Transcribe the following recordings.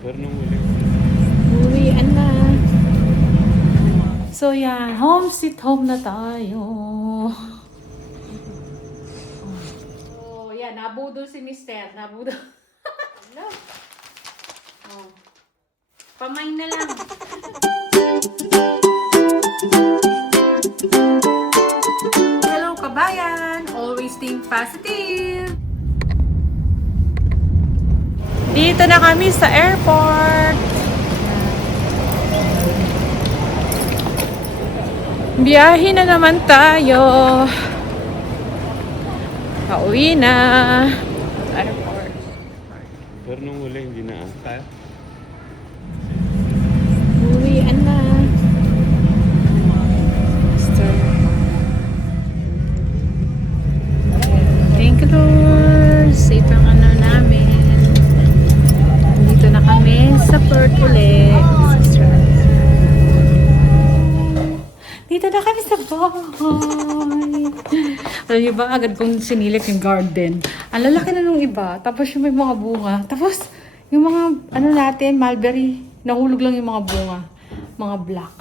Pero nung ulit. Uwian na. So yan, home sweet home na tayo. Oh, yan, nabudol si Mister. Nabudol. Hello. Oh. Pamain na lang. Hello kabayan! Always think positive! Dito na kami sa airport! Biyahe na naman tayo! Pauwi na! Airport. Pero nung uli, hindi na tayo. Uwian na! Thank you Lord! Safe ang ano namin. Dito na kami sa port ulit. Dito na kami sa bahay. Alam niyo ba, agad kong sinilip yung garden. Ang lalaki na nung iba. Tapos yung may mga bunga. Tapos yung mga, ano natin, mulberry. Nahulog lang yung mga bunga. Mga black.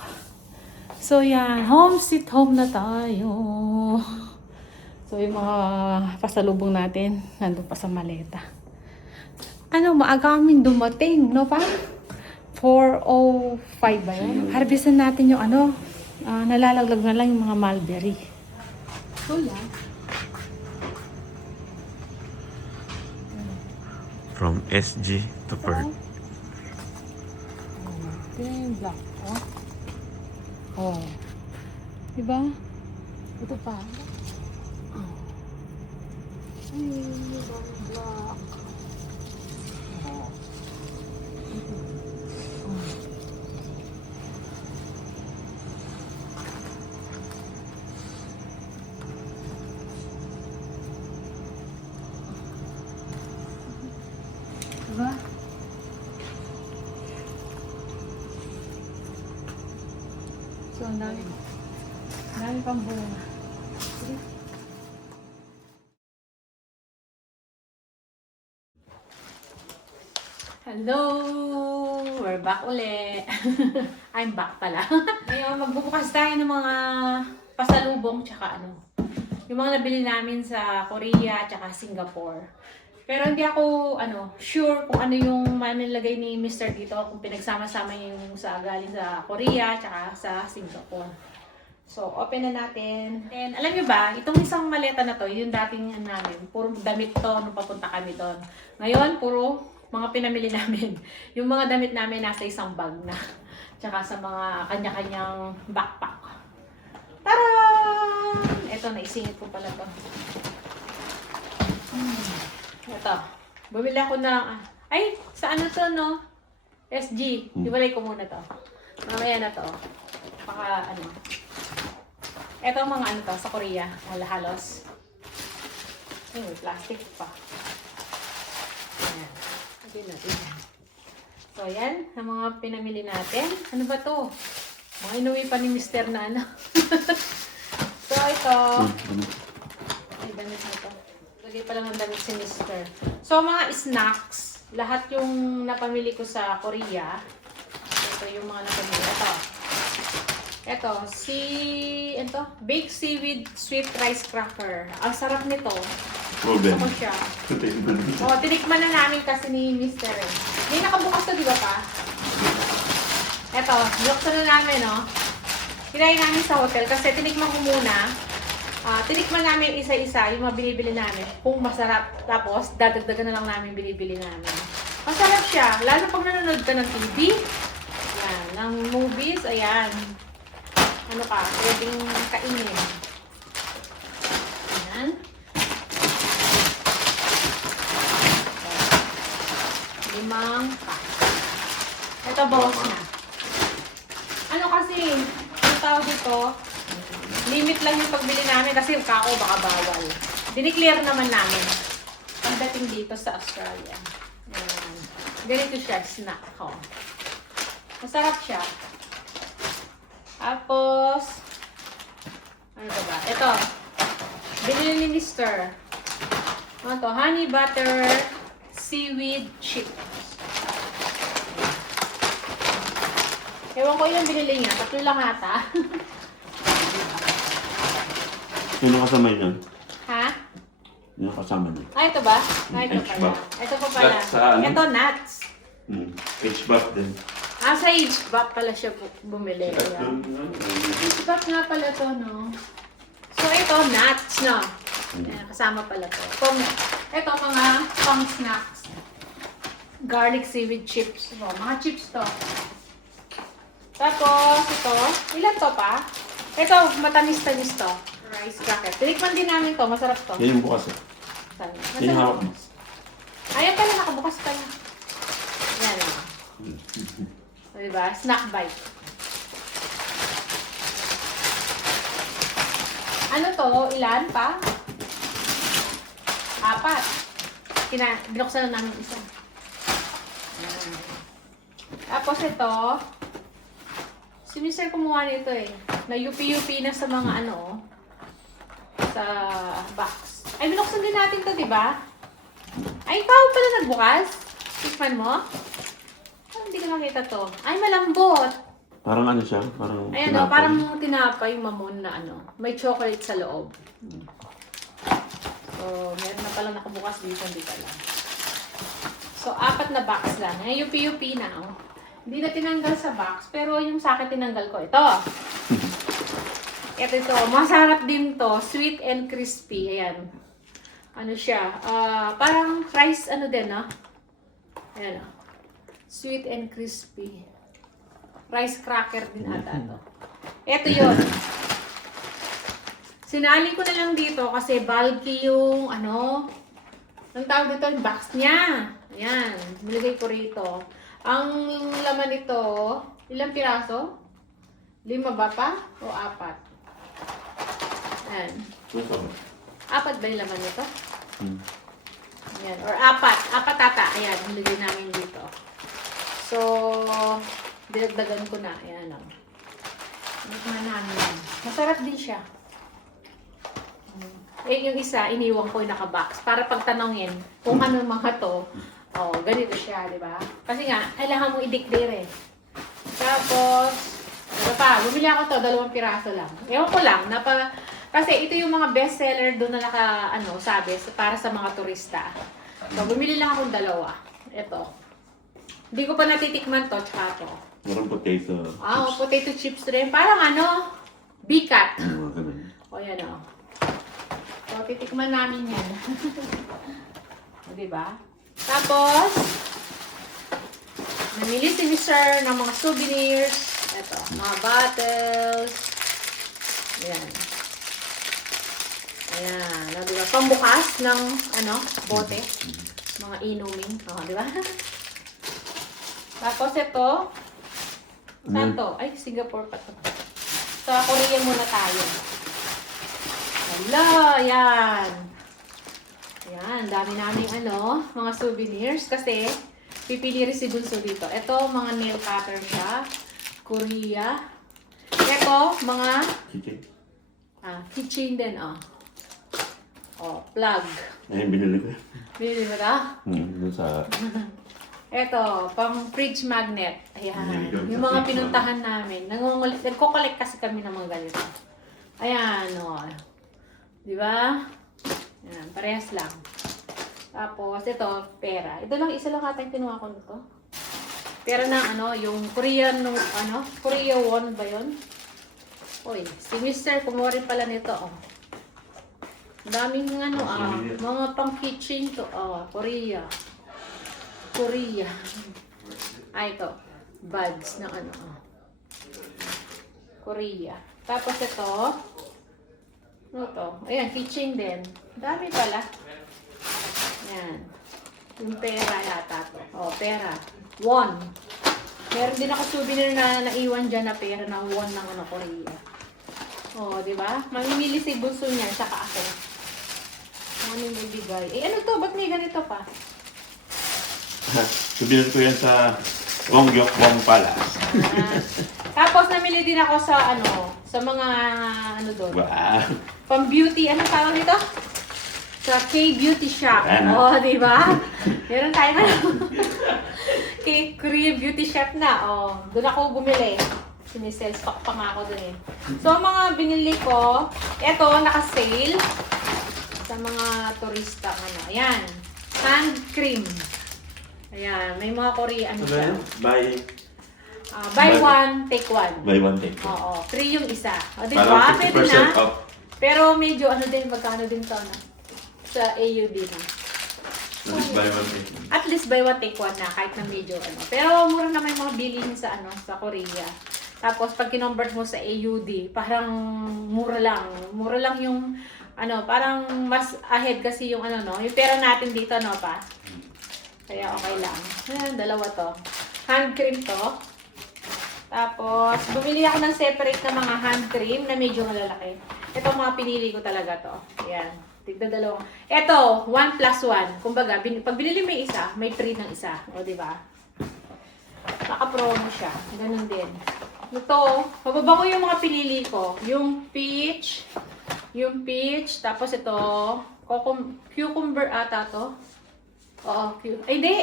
So yan, home sweet home na tayo. So yung mga pasalubong natin, nandun pa sa maleta. Ano, maaga kaming dumating, no pa? 4:05 ba yun? Harvestan natin yung ano, nalalaglag na lang yung mga mulberry. Wala. From SG to Perth. Ito yung black, oh. Oh. Diba? Ito pa. Oh. Ay, yung black. Oh. Ito. Oh. Diba? So, ang dami pang bunga. Sige. Hello! We're back uli. I'm back pala. Ngayon, magbubukas tayo ng mga pasalubong tsaka ano. Yung mga nabili namin sa Korea tsaka Singapore. Pero hindi ako sure kung ano yung manilagay ni Mr. dito kung pinagsama-sama yung sa galing sa Korea tsaka sa Singapore. So, open na natin. And alam niyo ba, itong isang maleta na to, yung dating namin, puro damit to nung papunta kami doon. Ngayon, puro mga pinamili namin. Yung mga damit namin nasa isang bag na. Tsaka sa mga kanya-kanyang backpack. Tara! Ito, naisingit ko pala to. Ito. Bumili ako ng... Ay! Sa ano to, no? SG. Iwalay ko muna to. Mamaya na to. Baka, Ito ang mga to, sa Korea. Halos. Ay, may plastic pa. Ayan. Lagyan natin yan. So, ayan. Ang mga pinamili natin. Ano ba to? Mga inuwi pa ni Mr. na ano. So, ito. Ay, damit na to. Lagay pa lang ng damit si Mr. So, mga snacks. Lahat yung napamili ko sa Korea. Ito yung mga napamili. Ito, baked seaweed sweet rice cracker. Ang sarap nito. Gusto ko siya. Tinikman na namin kasi ni Mr. May nakabukas to, di ba pa? Ito, buksan na namin, no? Kinain namin sa hotel kasi tinikman ko muna. Tinikman namin isa-isa yung mga binibili namin. Kung masarap. Tapos, dadagdagan na lang namin binibili namin. Masarap siya. Lalo pag nanonood ka ng TV. Yan, ng movies. Ayan. Pwedeng kainin. Ayan. Limang pack. Ito, bawas na. Kasi, ang tawag dito, limit lang yung pagbili namin kasi yung kako baka bawal. Diniclear naman namin pagdating dito sa Australia. Ayan. Ganito siya, snack ko. Masarap siya. Tapos, ano ba? Ito. Binili ni Mr. Ano to? Honey butter seaweed chips. Ewan ko ilang binili niya. 3 lang ata. Sino kasama yun? Ha? Sino kasama niyo? Ah, ito ba? Ah, ito pala. H-Bop. Ito pa pala. Sa ano? Ito, nuts. H-Bop din. Ah, sa H-Bop pala siya bumili. Ayan. H-Bop nga pala to, no? So, ito, nuts, no? Ayan, kasama pala to. Ito, mga pang snacks. Garlic seaweed chips. No, mga chips to. Tapos, ito. Ilan to pa? Ito, matamis-tamis to. Rice cracker. Tinikman din namin to. Masarap to. Yan yung bukas eh. Saan? Yan yung Masarap. hawak mo. Ayan pala, nakabukas pala. Yan, o. So, diba? Snack bite. Ano to? Ilan pa? 4. Binuksan na namin isa. Ayan. Tapos ito, si Mr. kumuha nito eh. Na UP-UP na sa mga ano, sa box. Ay, binuksan din natin to, diba? Ay, ikaw pala nagbukas? Tikman mo? Oh, hindi ko nakita to. Ay, malambot. Parang ano siya? Parang Ayan o, tinapay. parang tinapay mamon na ano. May chocolate sa loob. So, meron na pala nakabukas dito, hindi pala. So, 4 na box lang. Ngayon, UP-UP na. Oh. Hindi na tinanggal sa box, pero yung sa akin tinanggal ko. Ito. Ito. Masarap din to. Sweet and crispy. Ayan. Ano siya? Parang rice ano din, no? Ayan o. Sweet and crispy. Rice cracker din ata to. Ito yun. Sinali ko na lang dito kasi bulky yung ano, ang tawag dito yung box niya. Ayan. Nilagay ko rito. Ang laman nito, ilang piraso? 5 ba pa? O 4? Ayan. 4 ba yung laman nito? Ayan. Or 4. 4 ata. Ayan. Nilagay namin dito. So, dinagdagan ko na. Ayan o. Nilagay namin. Masarap din siya. Eh, yung isa, iniwan ko yung naka-box. Para pagtanongin kung ano mga to. Oh, ganito siya, di ba? Kasi nga, kailangan mo i-declare eh. Tapos, ano pa, bumili ako to, 2 piraso lang. Ewan ko lang, kasi ito yung mga bestseller doon na sabi, para sa mga turista. So, bumili lang akong 2. Ito. Hindi ko pa natitikman to, tsaka to. Parang potato. Potato chips rin. Parang bikat. Ganun. O, yan o. So, titikman namin yan. O, diba? Tapos, namili si Mr. ng mga souvenirs. Ito, mga bottles. Ayan. Ayan. O, diba? Pambukas ng, bote. Mga inuming. O, diba? Tapos ito. Saan to? Ay, Singapore pa to. Sa Korea muna tayo. Hala, yan. Yan, dami naming mga souvenirs kasi pipili rin si Bunso dito. Ito, mga nail cutter siya. Korea. Ito, mga keychain din, plug. Ayun, binili ko. Binili mo ito? Doon sa... Ito, pang fridge magnet. Ayan. Yung mga pinuntahan namin. Nagko-collect kasi kami ng mga ganito. Ayan, Di ba? Ayan, parehas lang. Tapos, ito, pera. Ito lang, isa lang ata yung kinuha ko nito. Pera na, yung Korean, Korea won ba yun? Uy, si Mr. kumuha rin pala nito, Ang daming, mga pang kitchen to, Korea. Ito. Buds ng Korea. Tapos ito. Ano to? Ayan, kitchen din. Dami pala. Ayan. Yung pera yata to. Pera. Won. Meron din ako souvenir na naiwan dyan na pera ng won ng Korea. Diba? Mamimili si Bunso niya, saka ako. Ano yung bibigay? Ano to? Ba't may ganito pa? Subilan ko yan sa Wongyok Wong Palace. Tapos namili din ako sa sa mga doon. Wow. Pang beauty, ano tawag nito? Sa K-Beauty Shop. Ano? Di ba? Meron tayo Korean Beauty Chef na. Oh, doon ako bumili. Sinisell stock pa nga ako doon eh. So, ang mga binili ko, eto, naka-sale sa mga turista. Ano, ayan. Hand cream. Ayan, may mga Korean siya. Buy one, take one. Buy one, take one. Oo, free yung isa. O, di Parang ba? Pwede na. 50% off. Pero medyo ano din, magkano din to, no? Sa AUD na. At least buy one, take one. At least buy one, take one na, kahit na medyo ano. Pero mura naman yung mga bilhin sa ano, sa Korea. Tapos pag kinonvert mo sa AUD, parang mura lang. Mura lang yung ano, parang mas ahead kasi yung ano, no? Yung pera natin dito, no, pa? Kaya okay lang. Ayan, dalawa to. Hand cream to. Tapos, bumili ako ng separate na mga hand cream na medyo malalaki. Ito mga pinili ko talaga to. Ayan. Tigda dalawang. Ito, 1+1. Kumbaga, pag binili mo yung isa, may free ng isa. O, di ba? Naka-promo siya. Ganun din. Ito, mababa ko yung mga pinili ko. Yung peach, tapos ito, cucumber ata to. Oo, ay, hindi.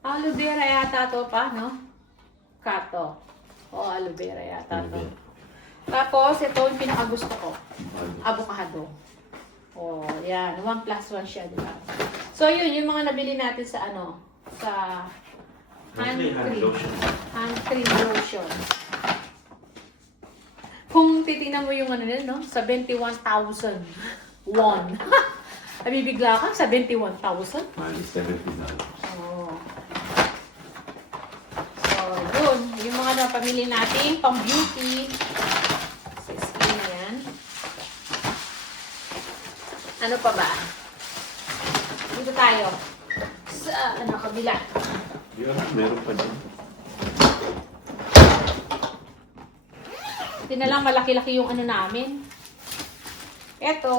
Aloe vera yata to pa, no? Kato. Oo, aloe vera yata to. Tapos, ito yung pinakagusto ko. Avocado. Oh, yan. 1+1 siya, di ba? So, yun, yung mga nabili natin sa ano, sa hand cream. Hand cream lotion. Kung titingnan mo yung ano nila, no? 71,000 won. Nabibigla ka? 71,000? Mali, 70 na. Oo. So, yun. Yung mga napamili natin, pang beauty. Sa skin na yan. Ano pa ba? Dito tayo. Sa, ano, kabila. Yun, meron pa dyan. Hindi na lang malaki-laki yung ano namin. Eto.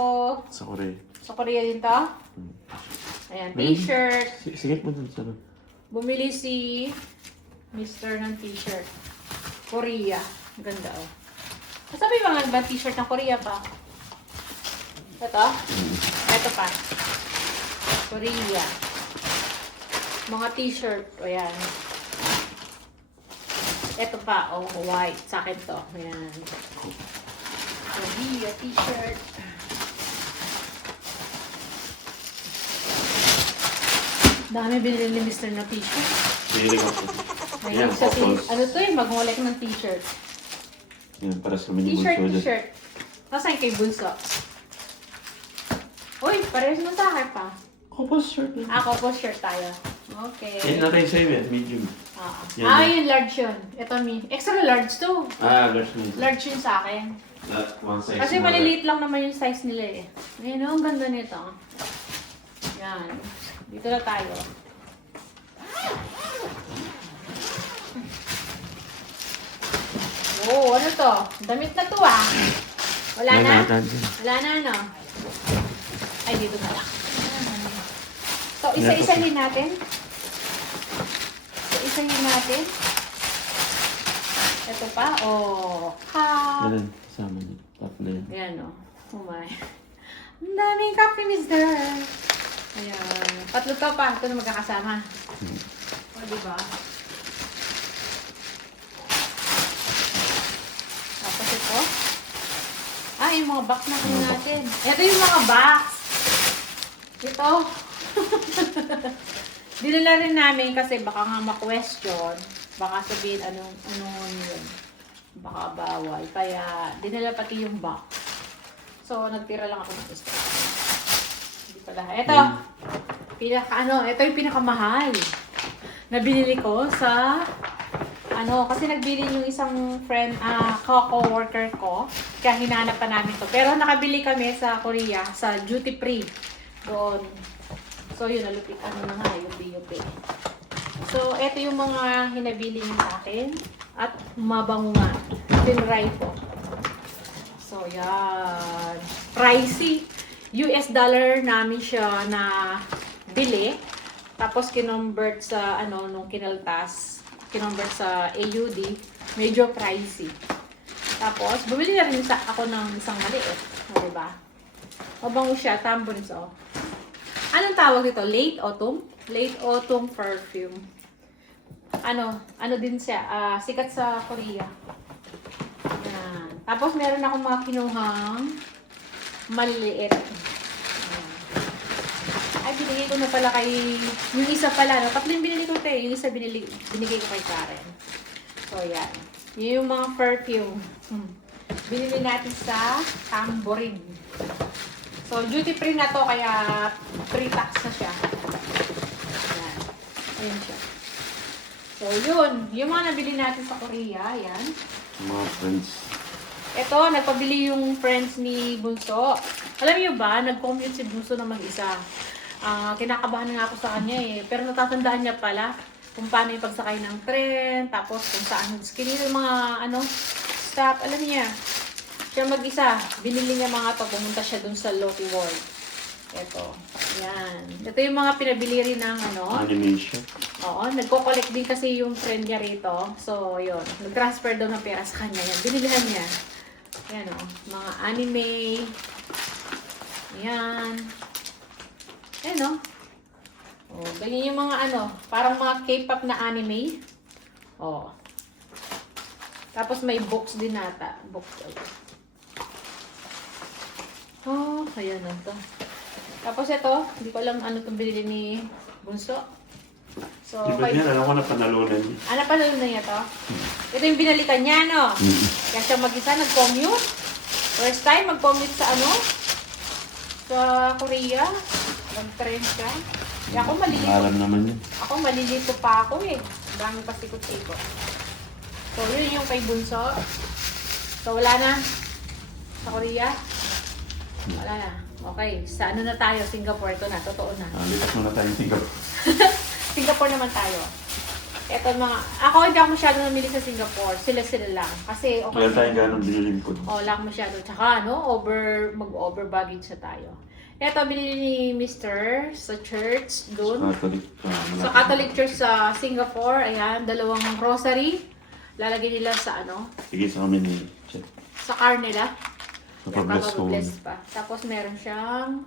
Sa Korea. Sa Korea din to. Ayan, t-shirt. Sige mo dun sa Bumili si Mr. ng t-shirt. Korea. Ganda oh. Sabi ba nga ba t-shirt ng Korea pa? Ito? Ito pa. Korea. Mga t-shirt. O yan. Ito pa. Oh, white. Sa akin to. Ayan. Korea t-shirt. Dami binili ni Mr. na t-shirt. Pinili ko po. Ngayon siya si, ano to eh, mag-collect ng t-shirt. Yan, para sa mini T-shirt, bunso dyan. t-shirt. Nasaan kay Bunso? Uy, parehas mo sa akin pa. Kopos shirt yan. Ako po shirt tayo. Okay. Yan natin sa'yo yan, medium. Yan. Yung large yun. Ito, extra large to. Large na yun. Large yun sa akin. One size Kasi smaller. maliliit lang naman yung size nila eh. Ayun oh, ang ganda nito. Yan. Dito na tayo. Oh, ano to? Damit na to ah. Wala na? Wala na ano? Ay, dito na lang. So, isa-isahin natin. Isa-isahin natin. Ito pa. Oh, cup. Yan, kasama niya. Top na yan. Ayan o. Oh my. Ang daming cup ni Mr. Ayan. Tatlo to pa. Ito na magkakasama. O, diba? Tapos ito. Yung mga box na kanya natin. Ito yung mga box. Ito. Dinala rin namin kasi baka nga ma-question. Baka sabihin anong yun. Baka bawal. Kaya dinala pati yung box. So, nagtira lang ako ng isa. Hindi pala. Ito. Ito yung pinakamahal. Nabili ko sa kasi nagbili yung isang friend, co-worker ko. Kaya hinanap pa namin to. Pero nakabili kami sa Korea, sa duty free. Doon. So, yun, nalupit na nga, UP. So, ito yung mga hinabili niya sa akin. At mabango nga. Tinry ko. So, yan. Pricey. US dollar namin siya na bili. Tapos, kinonvert sa, nung kinaltas. Kinonvert sa AUD. Medyo pricey. Tapos, bumili na rin ako ng isang maliit. Diba? Mabango siya. Tambons, oh. Anong tawag dito? Late autumn? Late autumn perfume. Ano din siya, sikat sa Korea. Yan. Tapos meron akong mga kinuhang maliliit. Ayan. Ay, binigay ko na pala kay, yung isa pala, no? Tatlo yung binili ko tayo, yung isa binigay ko kay Karen. So, yan. Yun yung mga perfume. Binili natin sa Tambourine. So, duty free na to, kaya pre-tax na siya. Ayan. Ayan siya. So, yun. Yung mga nabili natin sa Korea, yan. Mga friends. Ito, nagpabili yung friends ni Bunso. Alam niyo ba, nag-commute si Bunso na mag-isa. Kinakabahan na nga ako sa kanya eh. Pero natatandaan niya pala kung paano yung pagsakay ng tren, tapos kung saan skinny yung mga stop. Alam niya, siya mag-isa. Binili niya mga to, pumunta siya dun sa Lotte World. Ito. Yan. Ito yung mga pinabili rin ng Animation. Oo, nagko-collect din kasi yung friend niya rito. So, yun. Nag-transfer daw ng pera sa kanya. Yan. Binilihan niya. Yan mga anime. Yan. Ayan ganyan yung mga parang mga K-pop na anime. Tapos may books din nata. Books. Ayan to. Tapos ito, hindi ko alam ano itong binili ni Bunso. So, Di ba yan? Alam ko na panalunan niya. Panalunan niya to? Ito yung binalikan niya, no? Kaya siya mag-isa, nag-commute. First time, mag-commute sa sa Korea. Nag-train siya. Kaya ako malilito. Alam naman yan. Ako malilito pa ako eh. Dami pa sikot-sikot. So, yun yung kay Bunso. So, wala na. Sa Korea. Wala na. Okay, sa na tayo? Singapore. Ito na, totoo na. Lipat muna tayo ng Singapore. Singapore naman tayo. Ito ako hindi ako masyado namili sa Singapore. Sila lang. Kasi okay. Wala tayong gano'ng binilin ko. Wala akong masyado. Tsaka mag-over baggage sa tayo. Ito, binili ni Mr. sa church doon. Sa Catholic Church sa Singapore. Ayan, 2 rosary. Lalagay nila sa Sige sa kami ni Chet. sa car nila. Napabless ko muna. Pa. Tapos meron siyang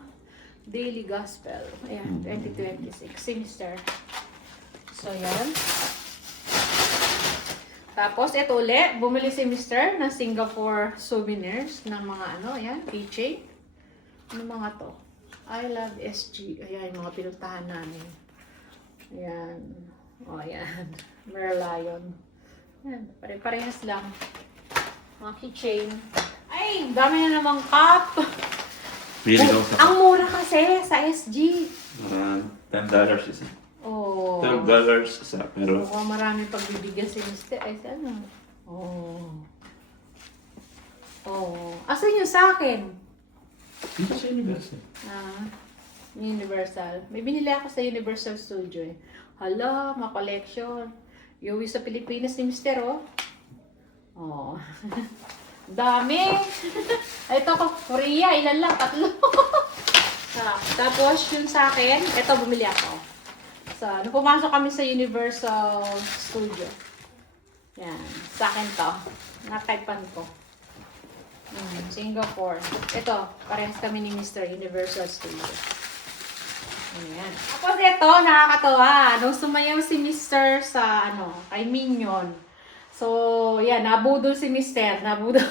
Daily Gospel. Ayan, 2026. Sinister. So, yan. Tapos, ito ulit. Bumili si Mr. ng Singapore souvenirs ng mga ayan, keychain. Ano mga to? I love SG. Ayan, yung mga pinuntahan namin. Ayan. Ayan. Merlion. Ayan, pare-parehas lang. Mga keychain. Ay, dami na namang cup. Pili ko sa... Ang mura kasi sa SG. $10 isa. Oh. $12 isa, pero... Marami pagbibigyan si Mr. Ay, asan yung sa akin? Dito sa Universal. Universal. May binili ako sa Universal Studio eh. Hala, ma-collection. Iuwi sa Pilipinas ni Mr. Dami! Ito ko, Korea, ilan lang? 3. Tapos, yun sa akin, ito, bumili ako. Nung pumasok kami sa Universal Studio. Yan, sa akin to. Natypan ko. Singapore. Ito, parehas kami ni Mr. Universal Studio. Ayan. Tapos ito, nakakatawa. Nung sumayaw si Mr. sa, kay Minion. So, yan, nabudol si Mr. Nabudol.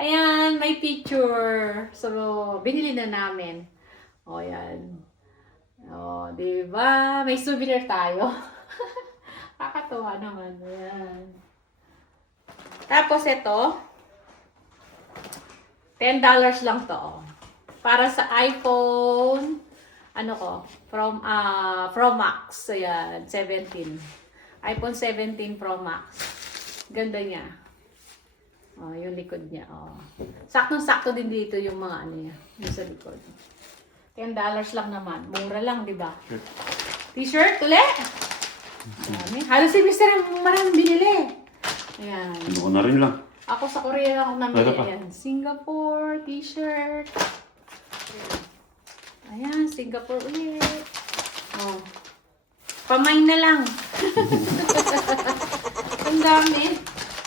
Ayan, may picture. So, binili na namin. Yan. Diba? May souvenir tayo. Kakatawa naman. Ayan. Tapos ito, $10 lang to. Para sa iPhone, Pro Max. Ayan, 17. iPhone 17 Pro Max. Ganda niya. Yung likod niya. Saktong-sakto din dito yung mga niya. Yung sa likod. $10 lang naman. Mura lang, di ba? T-shirt ulit. Halos si Mr. Maraming binili. Ayan. Ano ko na rin lang. Ako sa Korea lang ako namili. Ayan. Singapore t-shirt. Ayan, Singapore ulit. Pamay na lang. Ang dami.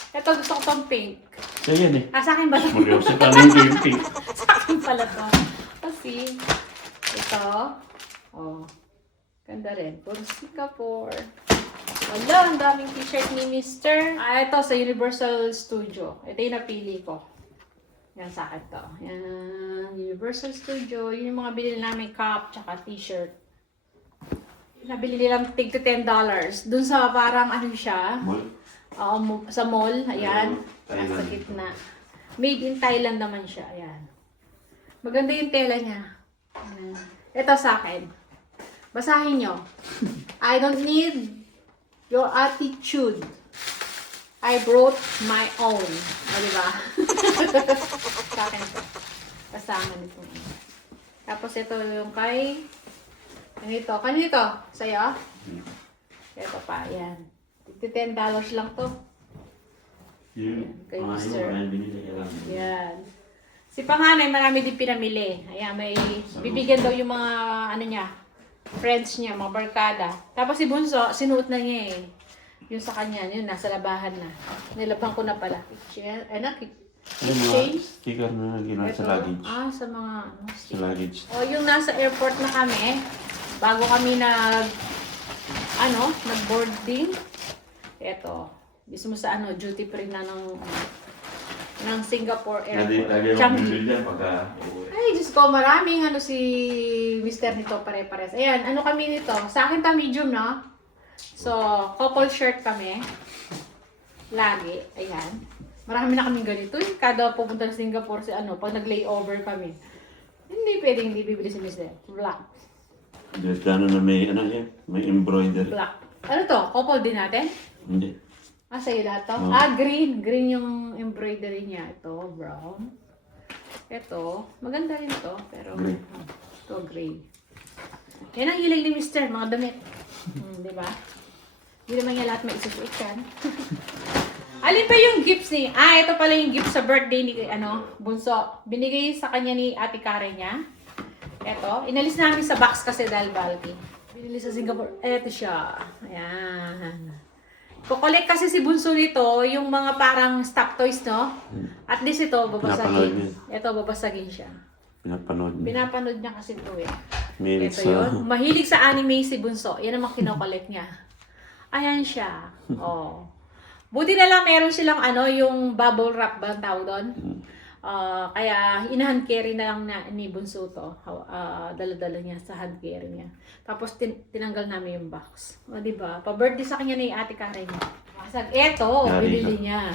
Ito gusto ko pang pink. So yan Sa akin ba ito? Mag-iusap kami yung pink. Sa akin pala to. Kasi, Ito. Oh. Ganda rin. Puro Singapore. Wala, ang daming t-shirt ni Mr. Ito sa Universal Studio. Ito yung napili ko. Yan sa akin to. Yan. Universal Studio. Yun yung mga binili namin cup tsaka t-shirt. Nabili nilang tig to $10. Dun sa parang ano siya. Mall? Sa mall. Ayan. Thailand. Nasa gitna. Made in Thailand naman siya. Ayan. Maganda yung tela niya. Ayan. Ito sa akin. Basahin nyo. I don't need your attitude. I brought my own. O, diba? Sa akin ito. Kasama nito. Tapos ito yung kay... Kanito. Kanito? Sa'yo? Ito pa. Yan. $10 lang to. Kay Mr. Yan. Si Panganay, marami din pinamili. Ayan, may bibigyan daw yung mga, ano niya, friends niya, mga barkada. Tapos si Bunso, sinuot na niya eh. Yung sa kanya, yun, nasa labahan na. Nilabhan ko na pala. Exchange. Sticker na ginawa sa luggage. Sa mga, Sa luggage. O, yung nasa airport na kami, bago kami nag-boarding. Eto. Gusto mo sa duty free na ng Singapore Airport. Changi. Ay, Diyos ko, maraming si Mr. nito pare-pares. Ayan, kami nito. Sa akin medium, no? So, couple shirt kami. Lagi. Ayan. Marami na kaming ganito. Kada pupunta sa Singapore, pag nag-layover kami. Hindi pwedeng hindi bibili si Mr. Black. Gano na may embroidery. Black. Ano to? Couple din natin? Hindi. Sa'yo lahat to? Oh. Green. Green yung embroidery niya. Ito, brown. Ito, maganda rin to. Pero, Gray. Ito, gray. Yan ang hilig ni Mr. Mga damit. Di ba? Hindi naman niya lahat may isusuot yan. Alin pa yung gifts ni... ito pala yung gift sa birthday ni, Bunso. Binigay sa kanya ni Ate Karen niya. Ito, inalis namin sa box kasi dahil bulky. Binili sa Singapore. Ito siya. Ayan. Kukolek kasi si Bunso nito, yung mga parang stop toys, no? At least ito, babasagin. Ito, babasagin siya. Pinapanood niya. Pinapanood niya kasi ito eh. Mahilig Ito yun. Mahilig sa anime si Bunso. Yan ang kinokolek niya. Ayan siya. Oh. Buti na lang meron silang yung bubble wrap ba ang tawag doon? Kaya in-hand carry na lang ni Bunso to. Dala-dala niya sa hand carry niya. Tapos tinanggal namin yung box. O, diba? Pa-birthday sa kanya ni Ate Karen niya. Eto, binili niya.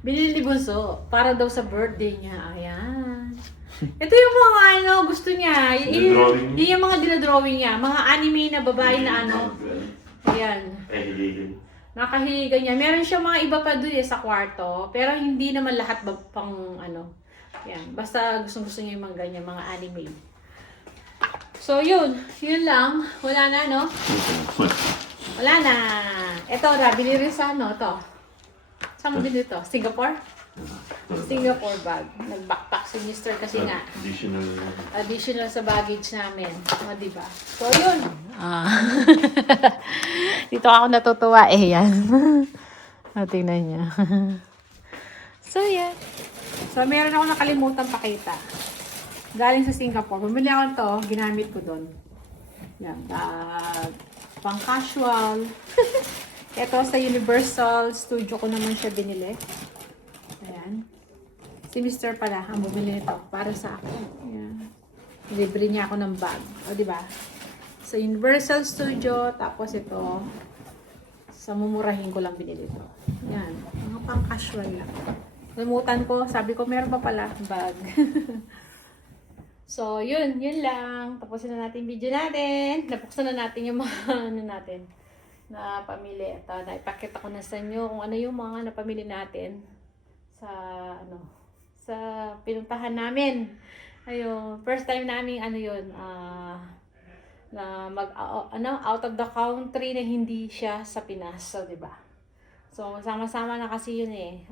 Binili ni Bunso. Para daw sa birthday niya. Ayan. Ito yung mga gusto niya. Yun yung mga dinadrawing niya. Mga anime na babae na Ayan. Nakahiligan niya. Meron siya mga iba pa doon sa kwarto. Pero hindi naman lahat pang Yan. Basta gusto niya yung mga ganyan, mga anime. So, yun. Yun lang. Wala na, no? Wala na. Ito, binili rin sa to. Saan mo din dito? Singapore? Singapore bag. Nag-backpack si Mr. kasi nga. Additional sa baggage namin. O, diba? So, yun. Dito ako natutuwa yan. Tingnan niya. So, yan. So, meron ako nakalimutan pakita. Galing sa Singapore. Bumili ako to. Ginamit ko doon. Yan. Pang casual. Ito sa Universal Studio ko naman siya binili. Ayan. Si Mr. pala ang bumili nito para sa akin. Ayan. Libre niya ako ng bag. O, diba? Sa Universal Studio. Tapos ito. Sa mumurahin ko lang binili ito. Ayan. Mga pang casual lang. Limutan ko. Sabi ko, meron pa pala bag. So, yun lang. Tapusin na natin video natin. Napuksan na natin yung mga natin na pamili. At naipakita ko na sa inyo kung ano yung mga napamili natin sa sa pinuntahan namin. Ayun, first time namin na out of the country na hindi siya sa Pinas. So, 'di ba? So, sama-sama na kasi yun eh.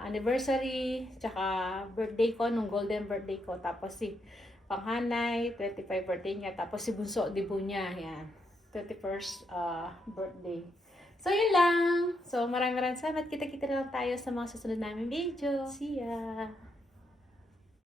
Anniversary, tsaka birthday ko, nung golden birthday ko. Tapos si Panghanay, 25 birthday niya. Tapos si Bunso, debut niya. Yan. 31st birthday. So, yun lang. So, maraming salamat. Kita-kita na lang tayo sa mga susunod namin video. See ya!